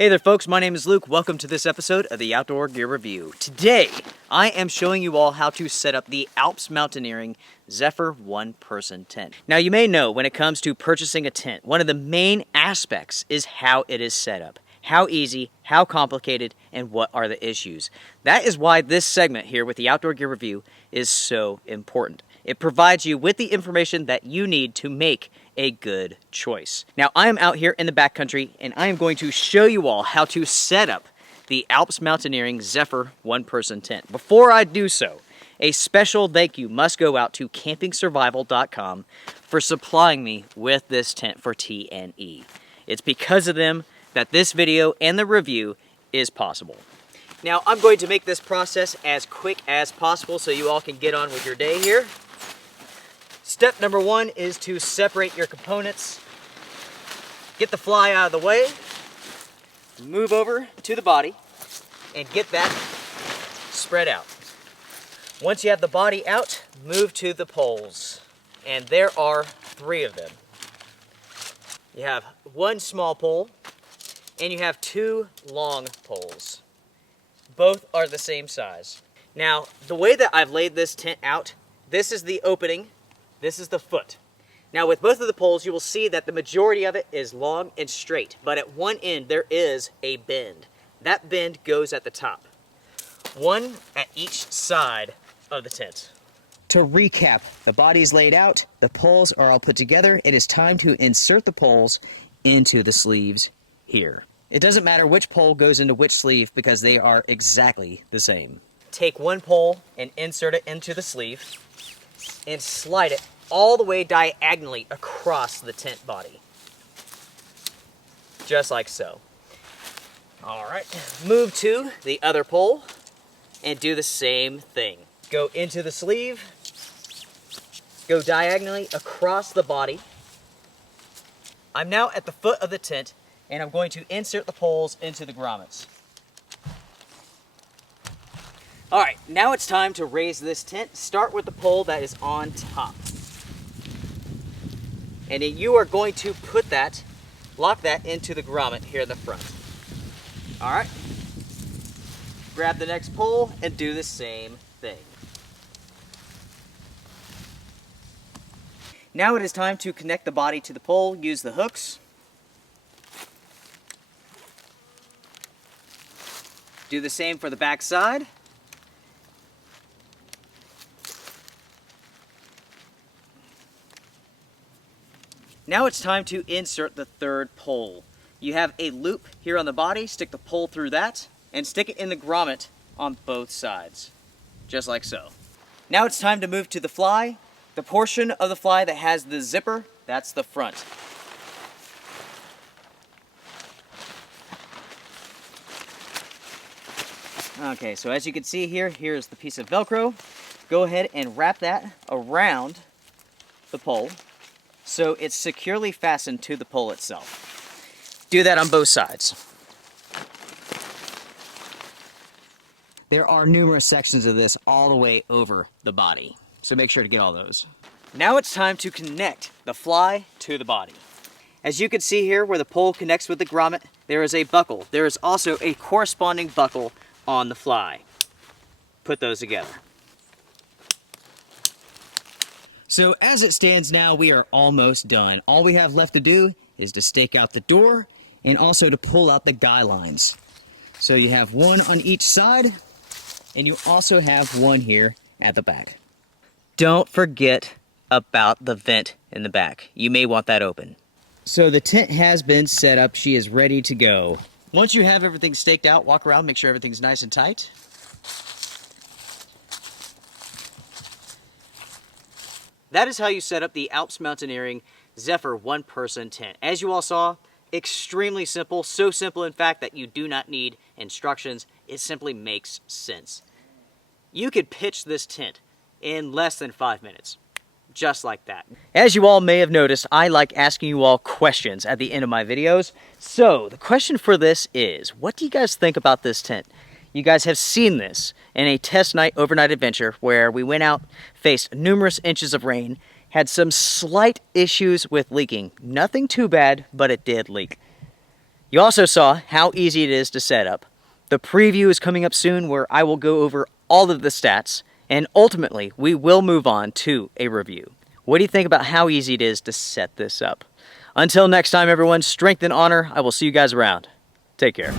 Hey there folks, my name is Luke. Welcome to this episode of the Outdoor Gear Review. Today, I am showing you all how to set up the ALPS Mountaineering Zephyr one-person tent. Now you may know when it comes to purchasing a tent, one of the main aspects is how it is set up. How easy, how complicated, and what are the issues. That is why this segment here with the Outdoor Gear Review is so important. It provides you with the information that you need to make a good choice. Now I am out here in the backcountry and I am going to show you all how to set up the ALPS Mountaineering Zephyr one-person tent. Before I do so, a special thank you must go out to campingsurvival.com for supplying me with this tent for TNE. It's because of them that this video and the review is possible. Now I'm going to make this process as quick as possible so you all can get on with your day here. Step number one is to separate your components. Get the fly out of the way, move over to the body, and get that spread out. Once you have the body out, move to the poles. And there are 3 of them. You have one small pole, and you have 2 long poles. Both are the same size. Now, the way that I've laid this tent out, this is the opening. This is the foot. Now with both of the poles, you will see that the majority of it is long and straight, but at one end there is a bend. That bend goes at the top. One at each side of the tent. To recap, the body is laid out, the poles are all put together. It is time to insert the poles into the sleeves here. It doesn't matter which pole goes into which sleeve because they are exactly the same. Take one pole and insert it into the sleeve and slide it all the way diagonally across the tent body. Just like so. Alright, move to the other pole and do the same thing. Go into the sleeve, go diagonally across the body. I'm now at the foot of the tent and I'm going to insert the poles into the grommets. Alright, now it's time to raise this tent. Start with the pole that is on top. And then you are going to put that, lock that into the grommet here in the front. Alright. Grab the next pole and do the same thing. Now it is time to connect the body to the pole. Use the hooks. Do the same for the back side. Now it's time to insert the third pole. You have a loop here on the body, stick the pole through that, and stick it in the grommet on both sides, just like so. Now it's time to move to the fly. The portion of the fly that has the zipper, that's the front. Okay, so as you can see here, here's the piece of Velcro. Go ahead and wrap that around the pole so it's securely fastened to the pole itself. Do that on both sides. There are numerous sections of this all the way over the body, so make sure to get all those. Now it's time to connect the fly to the body. As you can see here where the pole connects with the grommet, there is a buckle. There is also a corresponding buckle on the fly. Put those together. So as it stands now, we are almost done. All we have left to do is to stake out the door and also to pull out the guy lines. So you have one on each side and you also have one here at the back. Don't forget about the vent in the back. You may want that open. So the tent has been set up. She is ready to go. Once you have everything staked out, walk around, make sure everything's nice and tight. That is how you set up the ALPS Mountaineering Zephyr one-person tent. As you all saw, extremely simple. So simple, in fact, that you do not need instructions. It simply makes sense. You could pitch this tent in less than 5 minutes. Just like that. As you all may have noticed, I like asking you all questions at the end of my videos. So, the question for this is, what do you guys think about this tent? You guys have seen this in a test night overnight adventure where we went out, faced numerous inches of rain, had some slight issues with leaking. Nothing too bad, but it did leak. You also saw how easy it is to set up. The preview is coming up soon where I will go over all of the stats, and ultimately we will move on to a review. What do you think about how easy it is to set this up? Until next time, everyone, strength and honor. I will see you guys around. Take care.